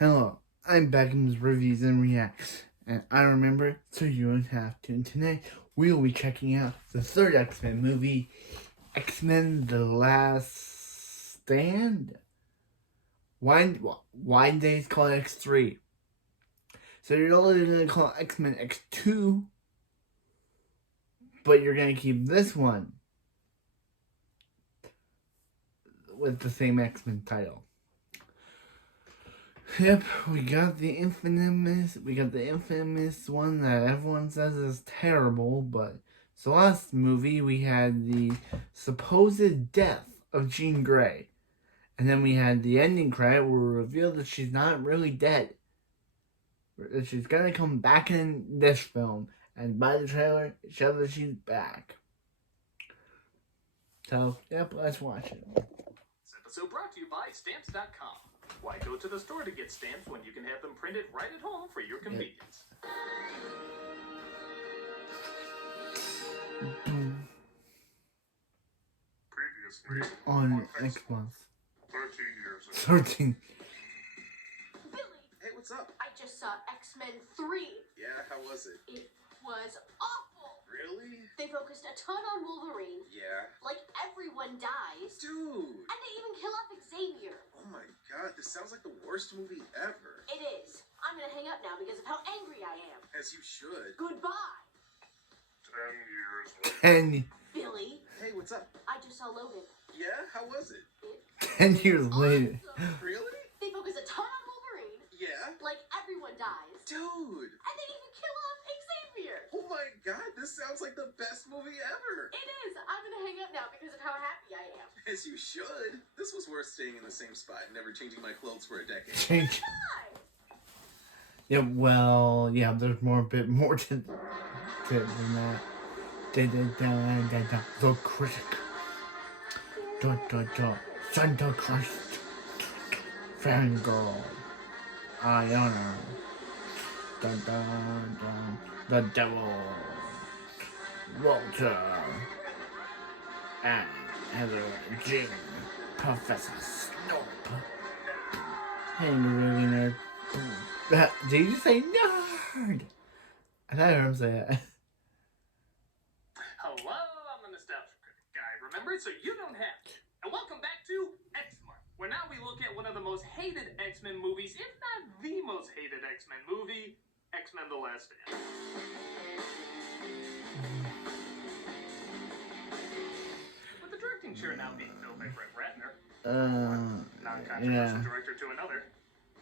Hello, I'm Beckham's Reviews and Reacts, and I remember so you don't have to. And tonight we will be checking out the third X-Men movie, X-Men: The Last Stand. Why they call it X3? So you're only gonna call it X-Men X2, but you're gonna keep this one with the same X-Men title. Yep, we got the infamous one that everyone says is terrible, but so last movie we had the supposed death of Jean Grey. And then we had the ending credit where we revealed that she's not really dead. That she's gonna come back in this film, and by the trailer it shows that she's back. So, yep, let's watch it. This episode brought to you by Stamps.com. Why go to the store to get stamps when you can have them printed right at home for your convenience? Previously On Xbox. 13 years ago. 13. Billy! Hey, what's up? I just saw X-Men 3. Yeah, how was it? It was awful. Really? They focused a ton on Wolverine. Yeah. Like everyone dies. Dude! And they even kill off Xavier. Oh my god, this sounds like the worst movie ever. It is. I'm gonna hang up now because of how angry I am. As you should. Goodbye. 10 years later. 10, Billy, Hey, what's up? I just saw Logan. Yeah, how was it? 10 years later. Awesome. Really? They focus a ton on Wolverine. Yeah. Like everyone dies. Dude! And they even kill off Xavier. Oh my god, this sounds like the best movie ever. It is. I'm gonna hang up now because of how happy I am. As you should. This was worth staying in the same spot and never changing my clothes for a decade. Change. Bye. Yeah, well, yeah, there's bit more to it than that. The critic. Santa Christ. Fangirl. Iona. The devil. Walter. And Heather Jean. Professor Snope. Hey, really nerd. Did you say nerd? I thought I heard him say it. Hello, I'm the Nostalgia Critic guy. Remember, so you don't have to. And welcome back to X-Men, where now we look at one of the most hated X-Men movies, if not the most hated X-Men movie, X-Men: The Last Stand. With the directing chair now being filled by Brett Ratner, non-controversial director to another,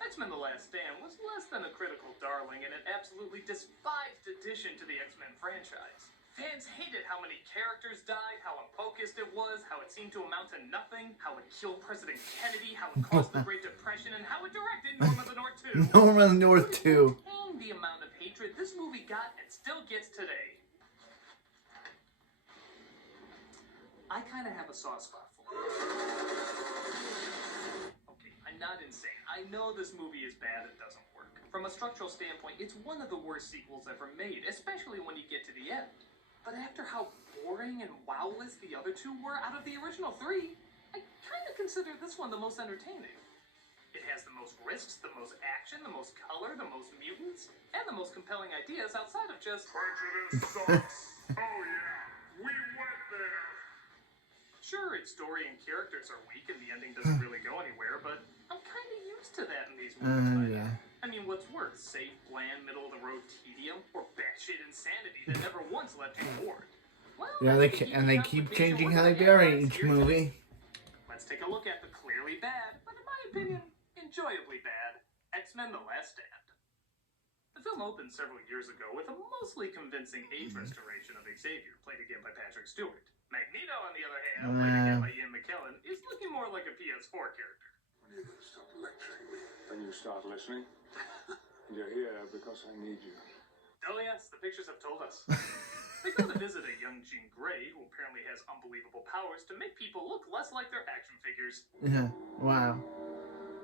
X-Men: The Last Stand was less than a critical darling and an absolutely despised addition to the X-Men franchise. Fans hated how many characters died, how unfocused it was, how it seemed to amount to nothing, how it killed President Kennedy, how it caused the Great Depression, and how it directed Norma the North 2. Norma the North 2. The amount of hatred this movie got and still gets today. I kind of have a soft spot for it. Okay, I'm not insane. I know this movie is bad and doesn't work. From a structural standpoint, it's one of the worst sequels ever made, especially when you get to the end. But after how boring and wowless the other two were out of the original three, I kind of consider this one the most entertaining. It has the most risks, the most action, the most color, the most mutants, and the most compelling ideas outside of just... Prejudice sucks. Oh yeah, we went there. Sure, its story and characters are weak and the ending doesn't really go anywhere, but I'm kind of used to that in these movies. Yeah. I mean, what's worse, safe, bland, middle-of-the-road tedium, or batshit insanity that never once left you bored? Well, Yeah, they keep changing how they bury each movie. Let's take a look at the clearly bad, but in my opinion, enjoyably bad, X-Men: The Last Stand. The film opened several years ago with a mostly convincing age restoration of Xavier, played again by Patrick Stewart. Magneto, on the other hand, played again by Ian McKellen, is looking more like a PS4 character. When are you going to stop lecturing me? When you start listening. You're here because I need you. Oh yes, the pictures have told us. They go to visit a young Jean Grey, who apparently has unbelievable powers to make people look less like their action figures. Yeah. Wow.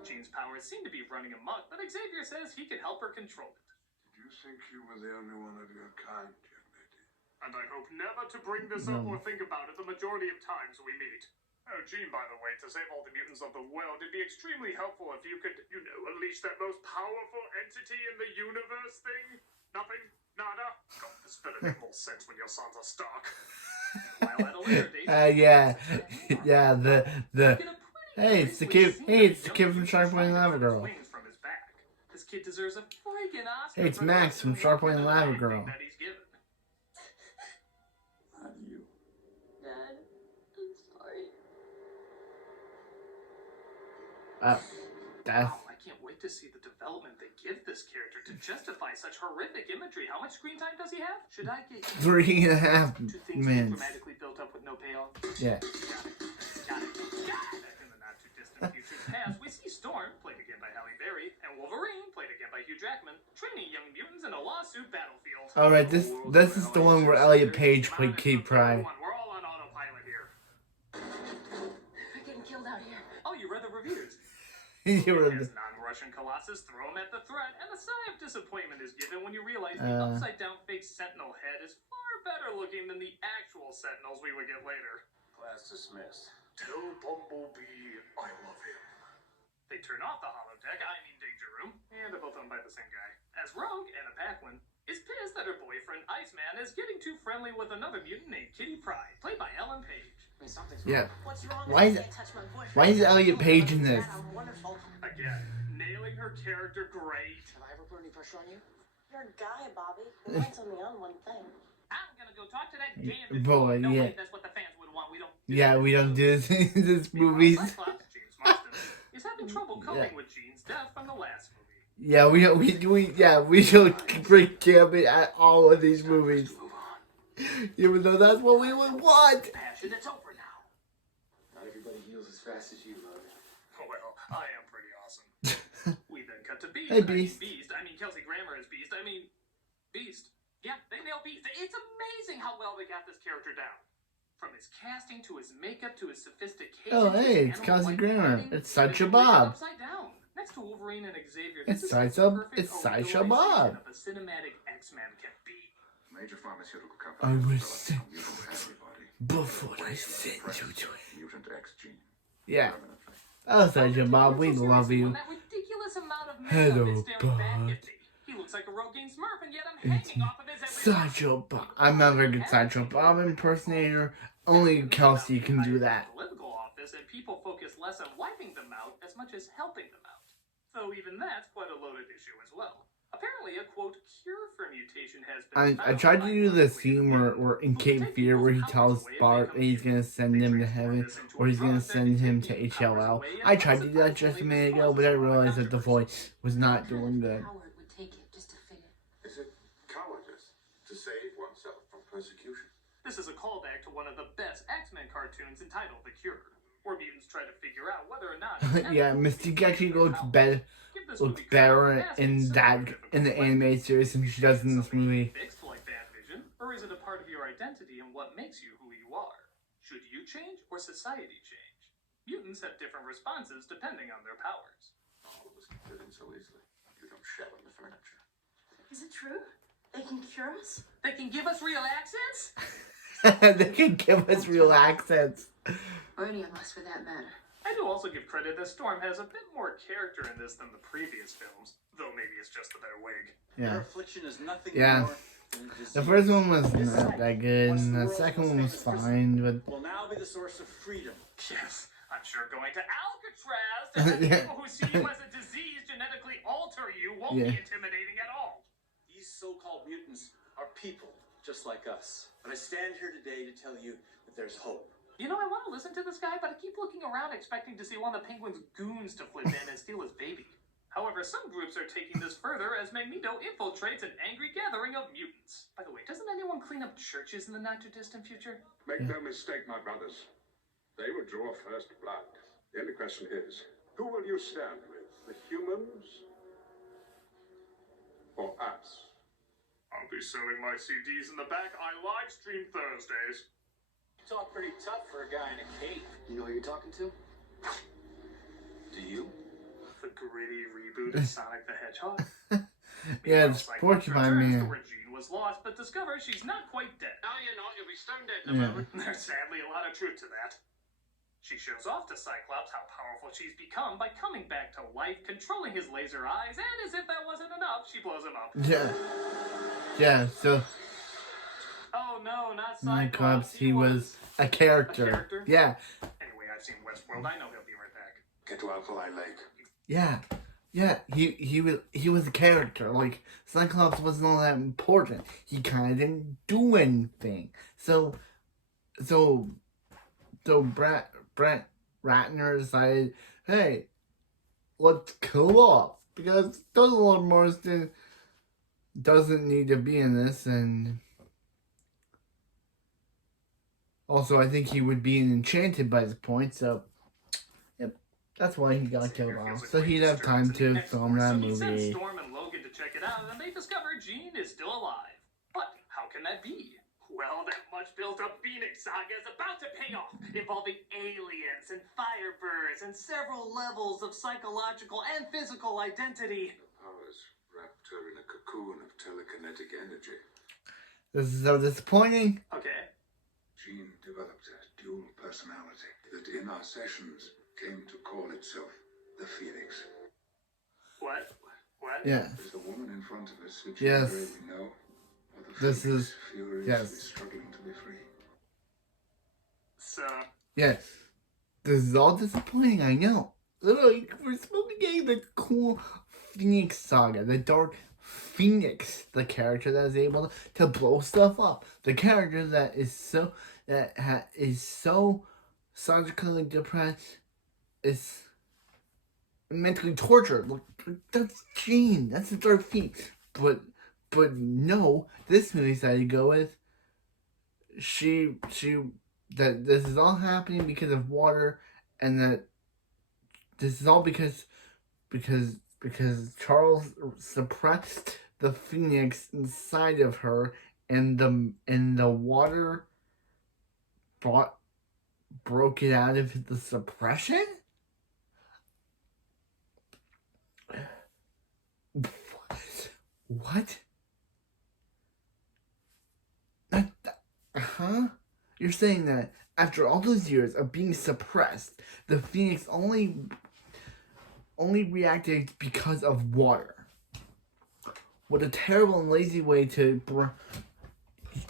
Jean's powers seem to be running amok, but Xavier says he can help her control it. Did you think you were the only one of your kind, young lady? And I hope never to bring this up or think about it the majority of times we meet. Oh, Jean, by the way, to save all the mutants of the world, it'd be extremely helpful if you could, unleash that most powerful entity in the universe thing? Nothing? Nada? God, this better make more sense when your sons are stuck. While at a later date, Yeah, yeah. The hey, it's the kid. Hey, it's the kid from Shark Boy and Lava Girl. Wings from his back. This kid deserves a freaking Oscar. Hey, it's Max from Shark Boy and Lava Girl. That he's given. Not you. Dad, I'm sorry. That's Wow, I can't wait to see the development they give this character to justify such horrific imagery. How much screen time does he have? Should I get 3.5 two things minutes. dramatically built up with no payoff? Yeah. Got it. Back in the not too distant future past, we see Storm, played again by Halle Berry, and Wolverine, played again by Hugh Jackman, training young mutants in a lawsuit battlefield. All right, this is the one where Elliot Page played Kitty Pryde. We're all on autopilot here. We're getting killed out here. Oh, you read the reviews. You were As non-Russian Colossus throw him at the threat, and a sigh of disappointment is given when you realize the upside-down fake Sentinel head is far better looking than the actual Sentinels we would get later. Class dismissed. Tell Bumblebee I love him. They turn off the holodeck, Danger Room, and they're both owned by the same guy. As Rogue, Anna Paquin, is pissed that her boyfriend Iceman is getting too friendly with another mutant named Kitty Pryde, played by Ellen Page. yeah. What's wrong? Why is I can't touch my boyfriend. why is Elliot Page in this? I'm wonderful. Again, nailing her character great. Have I ever put any pressure on you? You're a guy, Bobby. You might tell me on one thing. I'm gonna go talk to that damn Boy, no, yeah. wait, that's what the fans would want. We don't. Yeah, we don't do this in this movies. Cyclops, James Marsden, is having trouble coping with Jean's death from the last movie. Yeah, we don't bring Gambit at all of these movies, even though that's what we would want. Passion, it's over now. Not everybody heals as fast as you, Logan. Oh, well, I am pretty awesome. We then cut to Beast. Hey, Beast. Kelsey Grammer is Beast. Beast. Yeah, they nailed Beast. It's amazing how well they got this character down. From his casting to his makeup to his sophistication. Oh, hey, it's Kelsey Grammer. It's Sideshow Bob. Upside down. Next to Wolverine and Xavier, It's this is Sideshow- the perfect it's Sideshow overall Bob. of a cinematic X-Men can be. Major pharmaceutical I companies will developed send a mutant antibody. before I send you to it. Mutant X gene. Yeah. Permanently. Oh, Sideshow Bob, we love you. That ridiculous amount of Hello, makeup is staring back bud. at me. He looks like a Rogaine Smurf, and yet I'm hanging off of his every Sideshow Bob. I'm not a very good Sideshow Bob impersonator. Only Kelsey can do that. Political office, and people focus less on wiping them out as much as helping them out. Though even that's quite a loaded issue as well. Apparently, a quote cure for mutation has been. I tried to do the scene where in Cape Fear where he tells Bart that he's gonna send him to heaven or he's gonna send him to HLL. I tried to do that just a minute ago, but I realized that the voice was not doing good. Howard would take it just to fit it. Is it cowardice to save oneself from persecution? This is a callback to one of the best X-Men cartoons entitled The Cure, where mutants try to figure out whether or not. Yeah, Mystique actually looks better in the animated series than she does in this movie. Fixed like that vision, or is it a part of your identity and what makes you who you are? Should you change or society change? Mutants have different responses depending on their powers. All of us can fit in so easily. You don't shed on the furniture. Is it true? They can cure us? They can give us real accents? They can give us real accents. Or any of us, for that matter. I do also give credit that Storm has a bit more character in this than the previous films, though maybe it's just the better wig. Yeah. affliction is nothing Yeah. more than a disease. The first one was not that good, and the second one was fine, but will now be the source of freedom. Yes, I'm sure going to Alcatraz to have Yeah. people who see you as a disease genetically alter you won't Yeah. be intimidating at all. These so-called mutants are people just like us. But I stand here today to tell you that there's hope. You know, I want to listen to this guy, but I keep looking around expecting to see one of the Penguin's goons to flip in and steal his baby. However, some groups are taking this further as Magneto infiltrates an angry gathering of mutants. By the way, doesn't anyone clean up churches in the not-too-distant future? Make no mistake, my brothers. They will draw first blood. The only question is, who will you stand with? The humans or us? I'll be selling my CDs in the back. I live stream Thursdays. You talk pretty tough for a guy in a cape. You know who you're talking to? Do you? The gritty reboot of Sonic the Hedgehog. yeah, it's Porcupine Man. Where Jean was lost, but discovers she's not quite dead. No, you're not. You'll be stone dead in a moment. There's sadly a lot of truth to that. She shows off to Cyclops how powerful she's become by coming back to life, controlling his laser eyes, and as if that wasn't enough, she blows him up. Yeah. Yeah, so Oh no, not Cyclops, Cyclops. he was a character. A character? Yeah. Anyway, I've seen Westworld. I know he'll be right back. Get to Alkali Lake. Yeah. Yeah, he was a character. Like, Cyclops wasn't all that important. He kind of didn't do anything. So Brett Ratner decided, hey, let's kill off, because Donald Marston doesn't need to be in this, and also I think he would be enchanted by this point, so yep, that's why he got killed off. So he'd have time to film that He sends movie. Storm and Logan to check it out, and they discover Jean is still alive. But how can that be? Well, that much built-up Phoenix saga is about to pay off, involving aliens and firebirds and several levels of psychological and physical identity. The powers wrapped her in a cocoon of telekinetic energy. This is so disappointing. Okay. Jean developed a dual personality that in our sessions came to call itself the Phoenix. What? Yeah. Is the woman in front of us who Yes. really know? Or the This Phoenix is- furiously yes. struggling to be free? So, Yes. This is all disappointing, I know. Look, we're supposed to get the cool Phoenix saga, the Dark Phoenix, the character that is able to blow stuff up, the character that is so psychologically depressed, is mentally tortured. Look, that's Jean. That's the Dark Phoenix. But no, this movie decided to go with that this is all happening because of water, and that this is all because Charles suppressed the Phoenix inside of her, and the water broke it out of the suppression. What? Huh? You're saying that after all those years of being suppressed, the Phoenix only reacted because of water? What a terrible and lazy way to...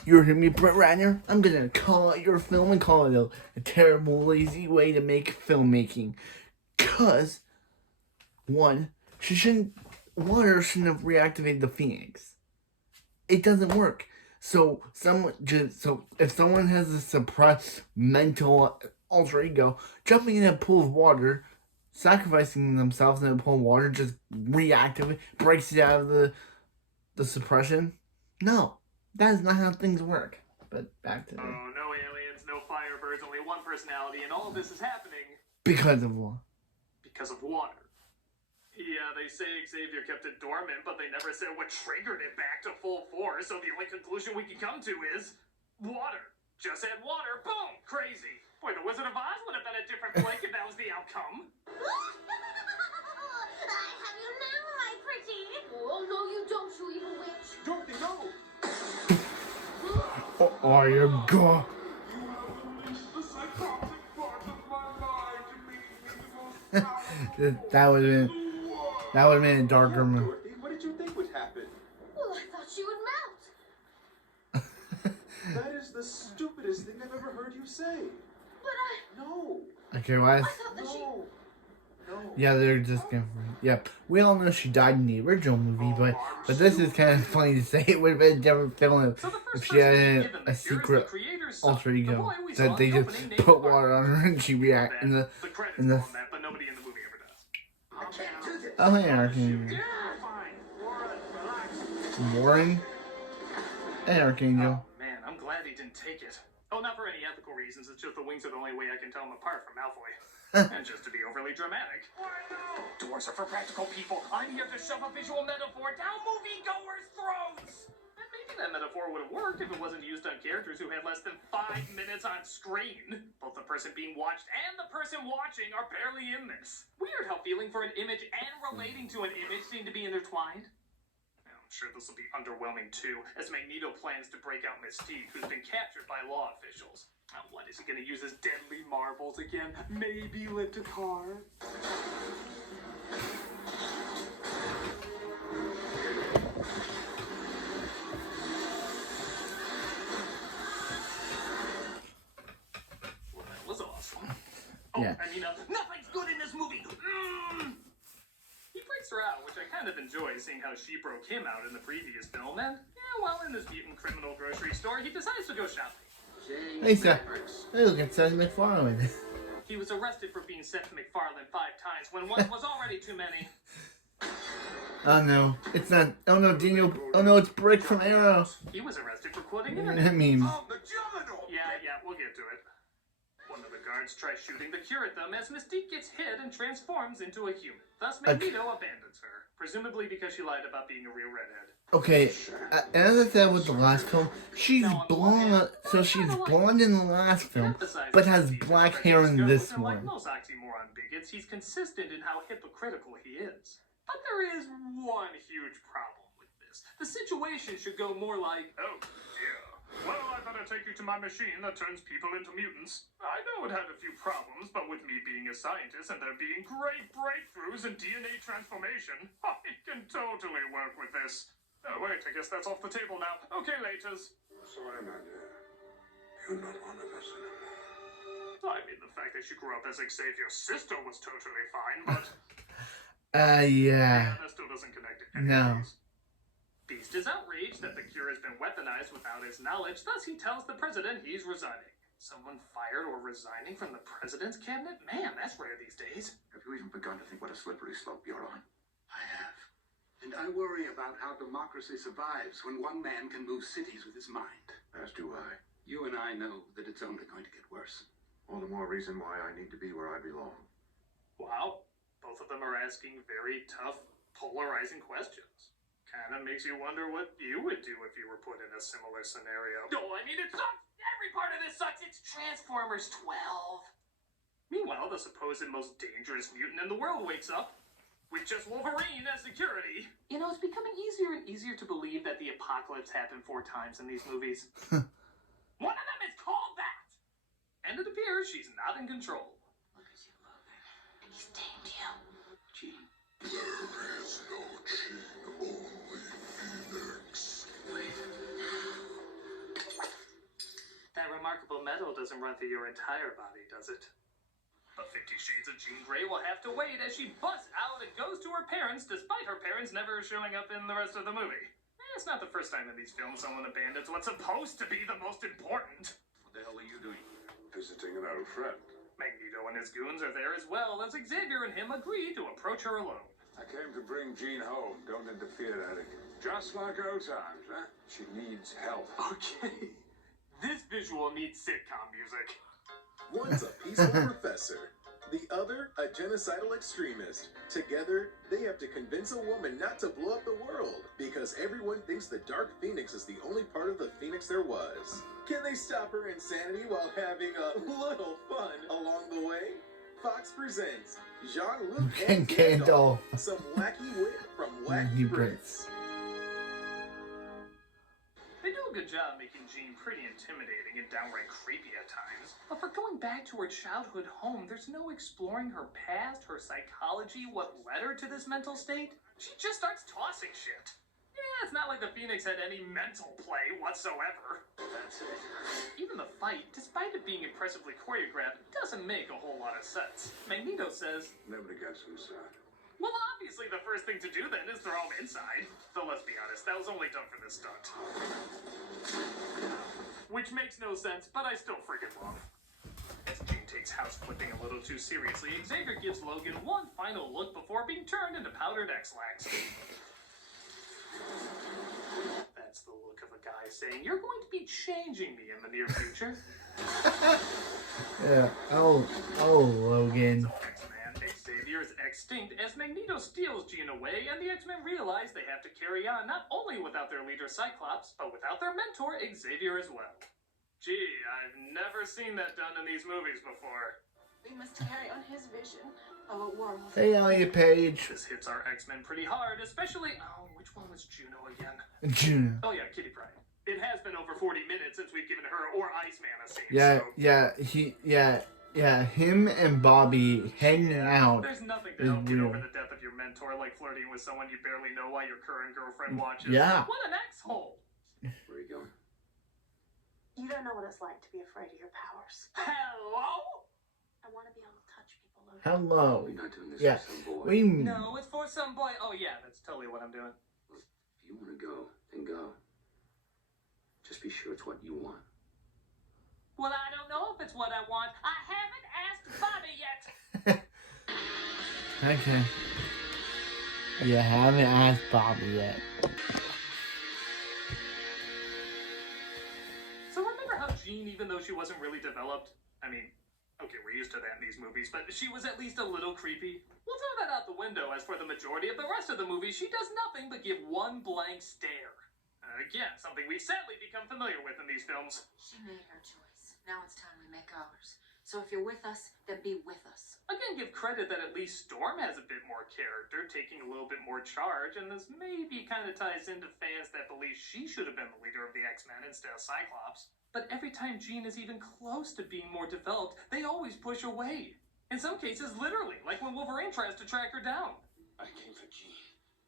You hear me, Brett Ratner? I'm gonna call out your film and call it a terrible, lazy way to make filmmaking. Cause, one, water shouldn't have reactivated the Phoenix. It doesn't work. So if someone has a suppressed mental alter ego, jumping in a pool of water, sacrificing themselves in a pool of water, just reactivate, breaks it out of the suppression. No, that is not how things work. But back to oh, no aliens, no firebirds, only one personality, and all of this is happening because of what? because of water. Yeah, they say Xavier kept it dormant, but they never said what triggered it back to full force, so the only conclusion we can come to is water. Just add water, boom, crazy. Boy, the Wizard of Oz would have been a different flick if that was the outcome. I have you now, my pretty. Oh, no, you don't, you evil witch. Dorothy, no! Oh, you go. You have released the psychotic part of my mind to make me the most That would have been a darker movie. Dorothy, what did you think would happen? Well, I thought she would melt. That is the stupidest thing I've ever heard you say. But No, Okay, why? I thought that she... no. Yeah, they're just gonna. Yep, we all know she died in the original movie, but this is kind of funny to say. It would have been a different film So the if first she had person a given the secret cure is the creator's son, alter the ego boy we saw that in they the just opening named put Mark. water on her and she react in the. The credits in go the- on that, but nobody in the movie ever does. I can't do this. Oh, hey, Archangel. Yeah, fine. Warren, relax. Warren. Hey, Archangel. Oh, man, I'm glad he didn't take it. Oh, not for any ethical reasons. It's just the wings are the only way I can tell them apart from Malfoy. And just to be overly dramatic. Why no? Doors are for practical people. I'm here to shove a visual metaphor down moviegoers' throats. And maybe that metaphor would have worked if it wasn't used on characters who had less than 5 minutes on screen. Both the person being watched and the person watching are barely in this. Weird how feeling for an image and relating to an image seem to be intertwined. I'm sure this will be underwhelming too, as Magneto plans to break out Mystique, who's been captured by law officials. Now, what, is he gonna use his deadly marbles again? Maybe lift a car? Well, that was awesome. Oh, Yeah. I mean, nothing's good in this movie! He breaks her out, which I kind of enjoy, seeing how she broke him out in the previous film, and, yeah, while in this mutant criminal grocery store, he decides to go shopping. Hey, sir. Hey, look, it says McFarlane. He was arrested for being sent to McFarlane 5 times, when one was already too many. Oh no, it's not. Oh no, Daniel. Oh no, it's Brick from Arrow. He was arrested for quoting That internet. memes. Oh, the Juggernaut! Yeah, we'll get to it. One of the guards tries shooting the cure at them as Mystique gets hit and transforms into a human. Thus, Magneto abandons her, presumably because she lied about being a real redhead. Okay, as I said with the last film, she's blonde, so she's blonde in the last film, but has black hair in this Like one. most oxymoron bigots, he's consistent in how hypocritical he is. But there is one huge problem with this. The situation should go more like, oh dear. Well, I better take you to my machine that turns people into mutants. I know it had a few problems, but with me being a scientist and there being great breakthroughs in DNA transformation, I can totally work with this. Oh wait, I guess that's off the table now. Okay, laters. Sorry, my dear. You're not one of us anymore. I mean, the fact that she grew up as Xavier's sister was totally fine, but... Yeah. that still doesn't connect it. No. Beast is outraged that the cure has been weaponized without his knowledge, thus he tells the president he's resigning. Someone fired or resigning from the president's cabinet? Man, that's rare these days. Have you even begun to think what a slippery slope you're on? I have. And I worry about how democracy survives when one man can move cities with his mind. As do I. You and I know that it's only going to get worse. All the more reason why I need to be where I belong. Wow. Both of them are asking very tough, polarizing questions. Kinda makes you wonder what you would do if you were put in a similar scenario. No, I mean, it sucks! Every part of this sucks! It's Transformers 12! Meanwhile, the supposed most dangerous mutant in the world wakes up with just Wolverine as security. You know, it's becoming easier and easier to believe that the apocalypse happened 4 times in these movies. One of them is called that! And it appears she's not in control. Look at you, Logan. He's tamed you. Jean. There is no Jean, only Phoenix. Wait. That remarkable metal doesn't run through your entire body, does it? But 50 Shades of Jean Grey will have to wait as she busts out and goes to her parents, despite her parents never showing up in the rest of the movie. It's not the first time in these films someone abandons what's supposed to be the most important. What the hell are you doing? Visiting an old friend. Magneto and his goons are there as well, as Xavier and him agree to approach her alone. I came to bring Jean home. Don't interfere, Eric. Just like old times, huh? She needs help. Okay. This visual needs sitcom music. One's a peaceful professor, the other a genocidal extremist. Together, they have to convince a woman not to blow up the world because everyone thinks the Dark Phoenix is the only part of the Phoenix there was. Can they stop her insanity while having a little fun along the way? Fox presents Jean-Luc and Gandalf, some wacky wit from Wacky Brits. They do a good job making Jean pretty intimidating and downright creepy at times. But for going back to her childhood home, there's no exploring her past, her psychology, what led her to this mental state. She just starts tossing shit. Yeah, it's not like the Phoenix had any mental play whatsoever. That's it. Even the fight, despite it being impressively choreographed, doesn't make a whole lot of sense. Magneto says, Nobody gets inside. well, obviously the first thing to do then is throw him inside. Though let's be honest, that was only done for this stunt. Which makes no sense, but I still freaking love. As Jean takes house flipping a little too seriously, Xavier gives Logan one final look before being turned into powdered X-Lax. That's the look of a guy saying, you're going to be changing me in the near future. Yeah. Oh, Logan. So X-Man, Xavier is extinct as Magneto steals Jean away, and the X-Men realize they have to carry on not only without their leader Cyclops, but without their mentor Xavier as well. Gee, I've never seen that done in these movies before. We must carry on his vision of a world. Hey, Elliot Page. This hits our X-Men pretty hard, especially... Oh, which one was Juno again? Juno. Oh yeah, Kitty Pryde. It has been over 40 minutes since we've given her or Iceman a scene. Him and Bobby hanging out. There's nothing to help get over the death of your mentor, like flirting with someone you barely know while your current girlfriend watches. Yeah. What an X-hole! Where are you going? You don't know what it's like to be afraid of your powers. Hello? I want to be able to touch people. Logan. Hello. We're not doing this Yeah. for some boy. No, it's for some boy. Oh yeah, that's totally what I'm doing. If you want to go, then go. Just be sure it's what you want. Well, I don't know if it's what I want. I haven't asked Bobby yet. Okay. You haven't asked Bobby yet. So remember how Jean, even though she wasn't really developed, I mean, okay, we're used to that in these movies, but she was at least a little creepy? We'll throw that out the window. As for the majority of the rest of the movie, she does nothing but give one blank stare. Again, something we've sadly become familiar with in these films. She made her choice. Now it's time we make ours. So if you're with us, then be with us. Again, give credit that at least Storm has a bit more character, taking a little bit more charge, and this maybe kind of ties into fans that believe she should have been the leader of the X-Men instead of Cyclops. But every time Jean is even close to being more developed, they always push away. In some cases, literally, like when Wolverine tries to track her down. I came for Jean.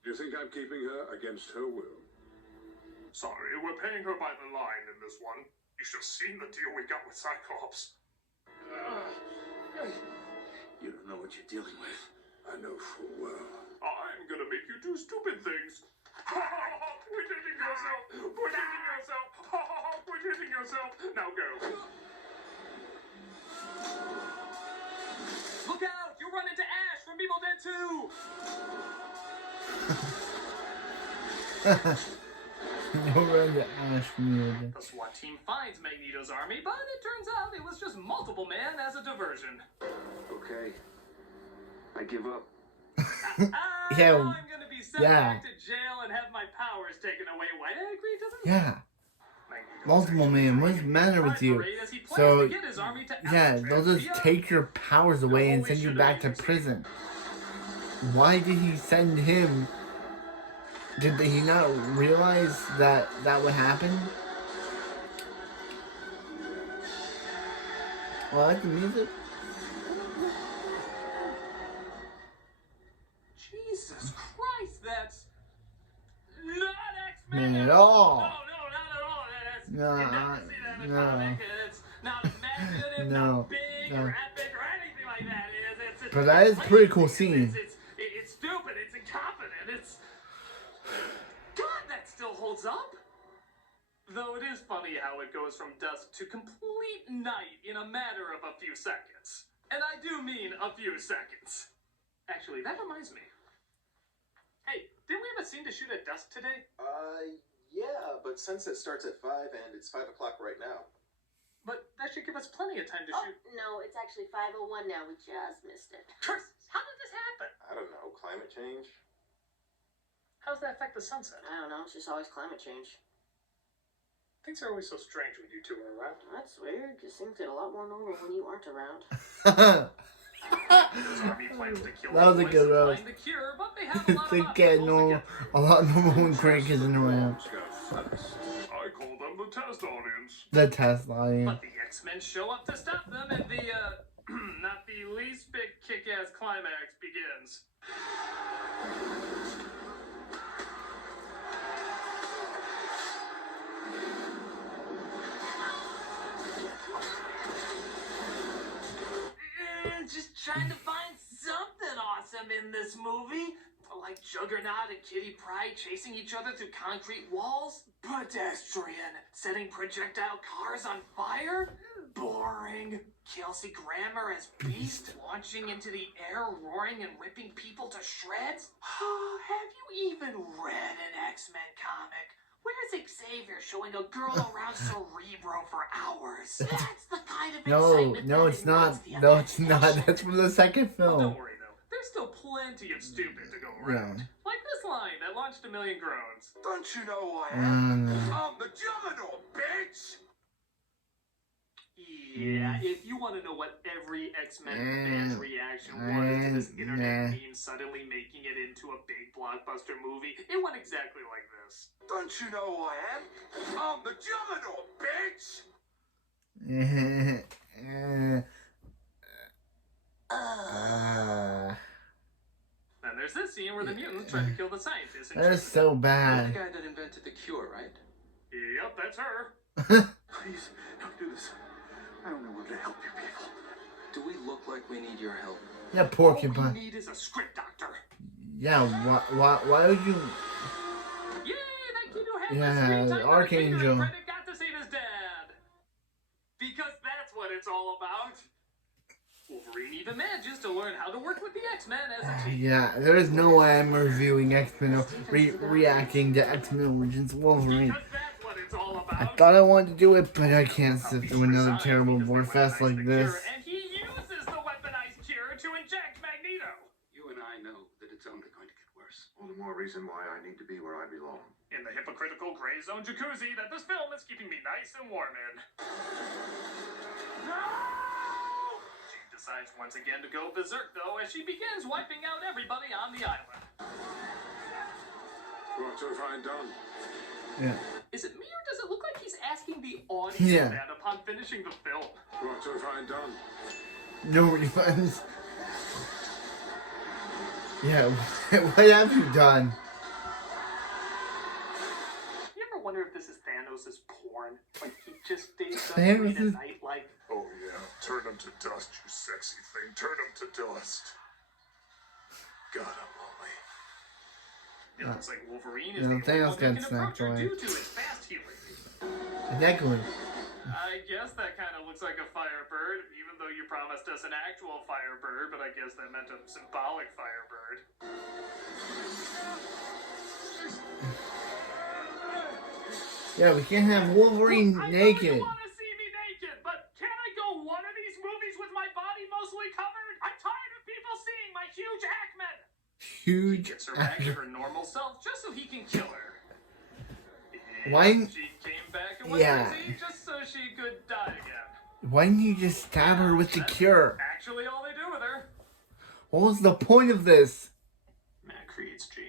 Do you think I'm keeping her against her will? Sorry, we're paying her by the line in this one. You should have seen the deal we got with Cyclops. You don't know what you're dealing with. I know full well. I'm gonna make you do stupid things. Quit hitting yourself! Quit hitting yourself! Quit hitting yourself! Now go. Look out! You run into Ash from Evil Dead 2! No run to Ash from Evil Dead. The SWAT team finds Magneto's army, but it turns out it was just multiple man as a diversion. Okay. I give up. Yeah. Now I'm gonna be sent back to jail and have my powers taken away. Why did I agree to this? Yeah. Multiple man, what's the matter with you? So, yeah, they'll just take your powers away and send you back to prison. Why did he send him? Did he not realize that that would happen? Well, I like the music. Jesus Christ, that's not X-Men Man, at all. No, not at all. That's, No, you never see that in a no. comic. It's not imaginative, No, not big no. or epic or anything like that. It's But that is a pretty cool scene. It's stupid. It's incompetent. It's God, that still holds up. Though it is funny how it goes from dusk to complete night in a matter of a few seconds. And I do mean a few seconds. Actually, that reminds me. Hey, didn't we have a scene to shoot at dusk today? Yeah, but sunset starts at 5 and it's 5 o'clock right now. But that should give us plenty of time to shoot. No, it's actually 5:01 now. We just missed it. Chris, how did this happen? I don't know, climate change? How does that affect the sunset? I don't know. It's just always climate change. Things are always so strange when you two are around. That's weird. Just things get a lot more normal when you aren't around. His army plans to kill That was a boys, good roast. supplying the cure, but they have a lot of They get obstacles to normal, get a through. lot normal when Crank isn't around. I call them the test audience. The Tesla, yeah. But the X-Men show up to stop them, and the, not the least bit kick-ass climax begins. Just trying to find something awesome in this movie. Like Juggernaut and Kitty Pryde chasing each other through concrete walls. Pedestrian. Setting projectile cars on fire. Boring. Kelsey Grammer as Beast launching into the air, roaring and ripping people to shreds. Have you even read an X-Men comic? Where's Xavier showing a girl around Cerebro for hours? That's the kind of excitement No, that it's not. ignites the No, it's not. imagination. That's from the second Oh, film. don't worry though. There's still plenty of stupid to go around. Yeah. Like this line that launched a million groans. Don't you know who I am? Mm. I'm the Juggernaut, bitch! Yeah, if you want to know what every X-Men fan's reaction was to this internet meme suddenly making it into a big blockbuster movie, it went exactly like this. Don't you know who I am? I'm the Juggernaut, bitch! Then there's this scene where the mutants tried to kill the scientist. That is so bad. The guy that invented the cure, right? Yep, that's her. Please, don't do this. I don't know where to help you people. Do we look like we need your help? Yeah, All porcupine. we need is a script doctor. Yeah, why would you? Yay, that kid who had Yeah, the screen time Archangel. critic got to save his dad. Because that's what it's all about. Wolverine even manages to learn how to work with the X-Men as a team. Yeah, there is no way I'm reviewing X-Men or reacting to X-Men Origins Wolverine. Because that's what it's all about. I thought I wanted to do it, but I can't sit through another terrible gore fest like this. And he uses the weaponized cure to inject Magneto. You and I know that it's only going to get worse. All the more reason why I need to be where I belong. In the hypocritical gray zone jacuzzi that this film is keeping me nice and warm in. She decides once again to go berserk, though, as she begins wiping out everybody on the island. What have I done? Yeah. Is it me, or does it look like he's asking the audience Yeah. that upon finishing the film? What have I done? No refunds. Yeah, what have you done? You ever wonder if this is Thanos' porn? Like, he just dates up Thanos late at is- night, like... Oh yeah, turn him to dust, you sexy thing. Turn him to dust. God, I'm lonely. It looks like Wolverine is Yeah, the only Thanos one got that can snapped approach her away. due to its fast healing. Exactly. I guess that kind of looks like a firebird, even though you promised us an actual firebird, but I guess that meant a symbolic firebird. Yeah, we can't have Wolverine I know naked. you want to see me naked, but can I go one of these movies with my body mostly covered? I'm tired of people seeing my huge Hackman. He Huge. gets her back to her normal self just so he can kill her. Why- Yeah, she came back and went Yeah. crazy just so she could die again. Why didn't you just stab her with the That's cure? actually all they do with her. What was the point of this? Man creates Gene.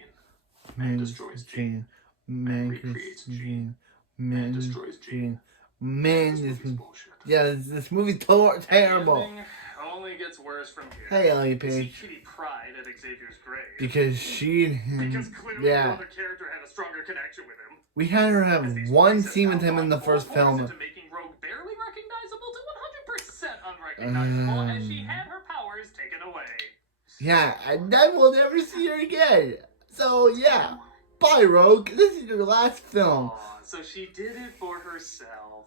Man destroys Gene. Man recreates creates Gene. Gene. Man destroys Gene. Man, This this movie's bullshit. yeah, this movie's terrible. The ending only gets worse from here. Hey, Ellie You see Page. Kitty cried at Xavier's grave. Because she and him, Because clearly no yeah, other character had a stronger connection with him. we had her have As these one movies have scene now with him in the gone first full force film. into making Rogue barely recognizable to 100% unrecognizable as she had her powers taken away. Yeah, and then we'll never see her again. So yeah, bye, Rogue. This is your last film. Aw, so she did it for herself.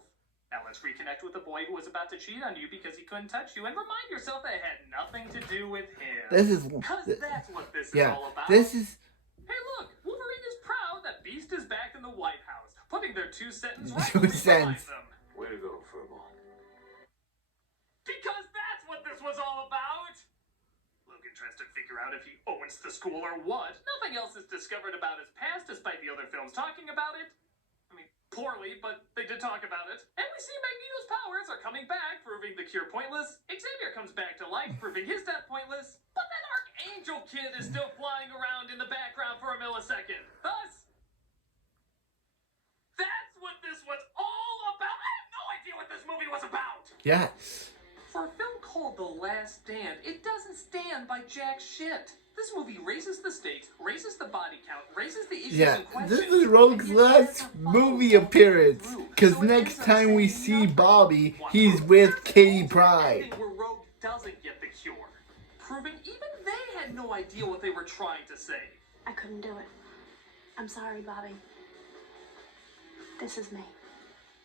Now let's reconnect with the boy who was about to cheat on you because he couldn't touch you and remind yourself that it had nothing to do with him. This is Because that's what this is yeah. all about. This is Hey look, Wolverine is proud that Beast is back in the White House, putting their 2 cents Two rightfully behind cents. them. Way to go, Furball. Because that's what this was all about! Logan tries to figure out if he owns the school or what. Nothing else is discovered about his past despite the other films talking about it. I mean, poorly, but they did talk about it. And we see Magneto's powers are coming back, proving the cure pointless. Xavier comes back to life, proving his death pointless. But that Archangel kid is still flying around in the background for a millisecond. Thus, that's what this was all about. I have no idea what this movie was about. yes. For a film called The Last Stand, it doesn't stand by jack shit. This movie raises the stakes, raises the body count, raises the issues Yeah, in question. this is Rogue's and yet last never movie follows appearance. through. Because So it next ends up time we saying see nothing. Bobby, One he's proof with there's an Kitty alternate Pryde. ending where Rogue doesn't get the cure, proving even they had no idea what they were trying to say. I couldn't do it. I'm sorry, Bobby. This is me.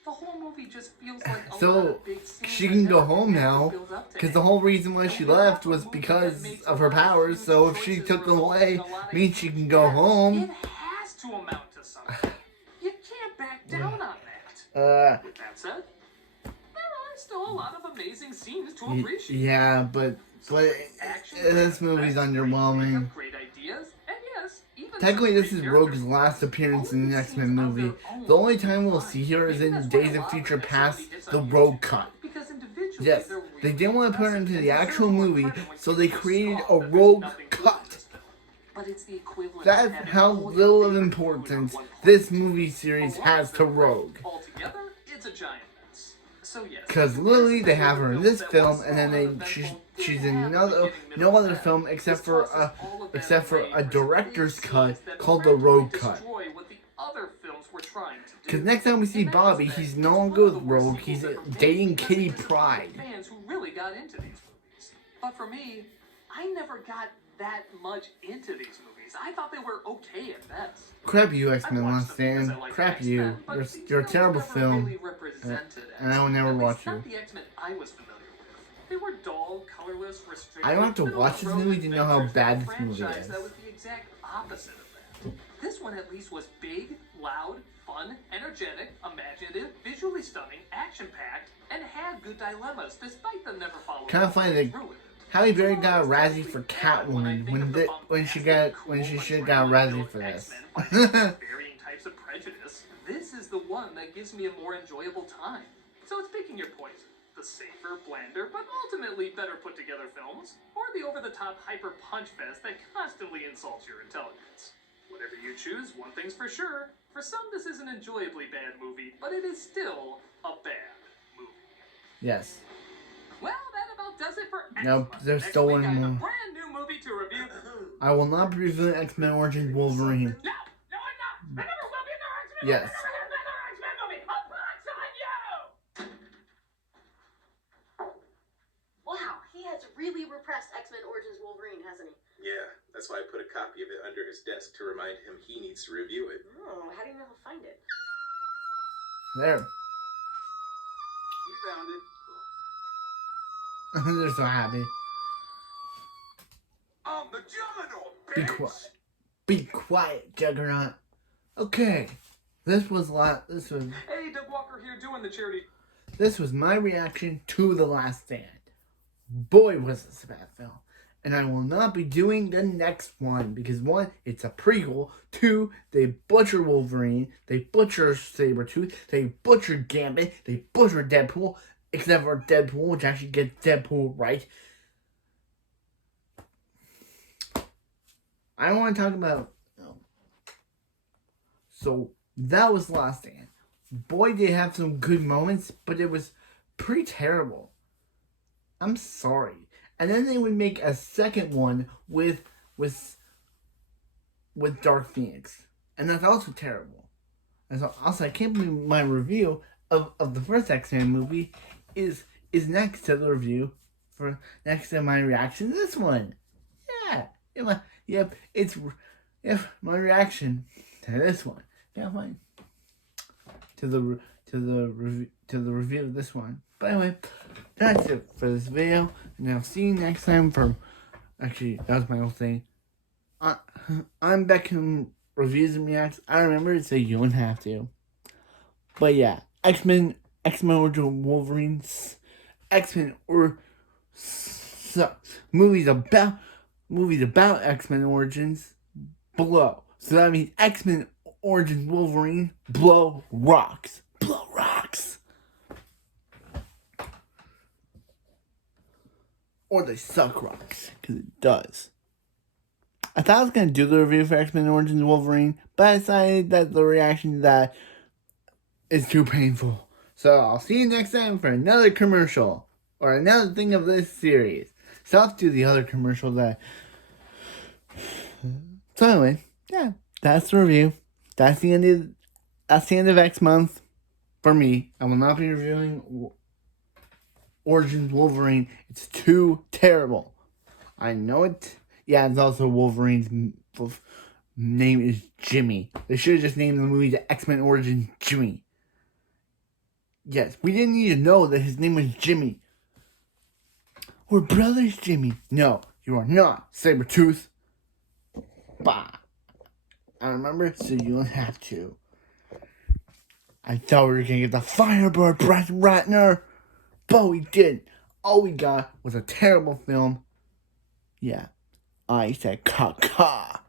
The whole movie just feels like a lot So of big scenes she that can go never home had to now. build up to Because the anything. whole reason why she left was because of her powers. So if she took them away, means she can go It home. has to amount to something. You can't back down on that. With that said, there are still a lot of amazing scenes to appreciate. Yeah, but Action, this movie's great underwhelming. makeup, great ideas, and yes, even Technically, some this great is Rogue's characters. last appearance in the All X-Men these movie. scenes The of only their time own we'll fine. see her is Maybe in that's why a Days of lot Future it Past, actually is the on Rogue YouTube. cut. Because individually, Yes, they're they really didn't want to put it impressive into and the deserve actual more movie, credit when so they people created scoff a that there's rogue nothing good in cut. this film. But it's the equivalent That's of having how all your little of favorite importance food on one this plate. movie series Alone, has to they're great. Rogue. Altogether, it's a giant mess. So yes, Because in literally comparison they to have other her in films this that film, were and then small and she's eventful, did in have a another beginning, middle, no and other end. film This except tosses for all of that except for away a some director's big cut scenes that called the Rogue practically Cut. destroy what the other films were trying to do. Because next time we see And that is Bobby, that he's it's no one longer of the with worst Rogue. sequels He's ever made dating because Kitty it disappointed Pryde. fans who really got into these movies. But for me, I never got that much into these movies. I thought they were okay at best. Crap you, I X-Men watched Last them because Stand. I liked Crap X-Men, you. but these You're a films terrible never film. really represented And I will never at watch least you. not the X-Men I was familiar with. They were dull, colorless, restricted. I don't have to watch this movie to know how bad this movie franchise is. that was the exact opposite of that. This one at least was big, loud, fun, energetic, imaginative, visually stunning, action-packed, and had good dilemmas, despite them never following Kind of funny that through with it. Halle Berry got a Razzie for Catwoman when she should have got a Razzie for this. Varying types of prejudice. This is the one that gives me a more enjoyable time. So it's picking your poison. The safer, blander, but ultimately better put together films, or the over-the-top hyper punch fest that constantly insults your intelligence. Whatever you choose, one thing's for sure. For some, this is an enjoyably bad movie, but it is still a bad movie. Yes. Well, that about does it for X-Men. Nope, there's Next still week, one I have a more. brand new movie to review. I will not be reviewing X-Men Origins Wolverine. No, I'm not. I never will be another X-Men Yes. movie. Never another X-Men movie. A box on you! Wow, he has really repressed X-Men Origins Wolverine, hasn't he? Yeah, that's why I put a copy of it under his desk to remind him he needs to review it. Oh, how do you know he'll find it? There. You found it. They're so happy. I'm the Juggernaut, Be bitch! quiet. Be quiet, Juggernaut. Okay. This was Hey, Doug Walker here doing the charity. This was my reaction to The Last Stand. Boy, was this a bad film. And I will not be doing the next one because one, it's a prequel. Two, they butcher Wolverine. They butcher Sabretooth. They butcher Gambit. They butcher Deadpool. Except for Deadpool, which actually gets Deadpool right. I don't want to talk about... No. So, that was Last Stand. Boy, did it have some good moments, but it was pretty terrible. I'm sorry. And then they would make a second one with Dark Phoenix. And that's also terrible. And so also, I can't believe my review of the first X-Men movie is next to the review for next to my reaction to this one. Yeah. It's my reaction to this one. Yeah, fine. To the review of this one. But anyway, that's it for this video. And I'll see you next time for... Actually, that was my whole thing. I'm Beckham Reviews and Reacts. I remember to say you don't have to. But yeah, X-Men Origin Wolverines. X-Men or sucks. Movies about X-Men Origins blow. So that means X-Men Origins Wolverine blow rocks. Blow rocks. Or they suck rocks, because it does. I thought I was going to do the review for X-Men Origins Wolverine, but I decided that the reaction to that is too painful. So I'll see you next time for another commercial, or another thing of this series. So I'll do the other commercial that... So anyway, yeah, that's the review. That's the end of X month for me. I will not be reviewing Origins Wolverine. It's too terrible. I know it. Yeah, it's also Wolverine's name is Jimmy. They should have just named the movie the X-Men Origins Jimmy. Yes, we didn't need to know that his name was Jimmy. We're brothers, Jimmy. No, you are not, Sabretooth. Bah. I remember, so you don't have to. I thought we were going to get the Firebird, Brett Ratner. But we didn't. All we got was a terrible film. Yeah, I said caca.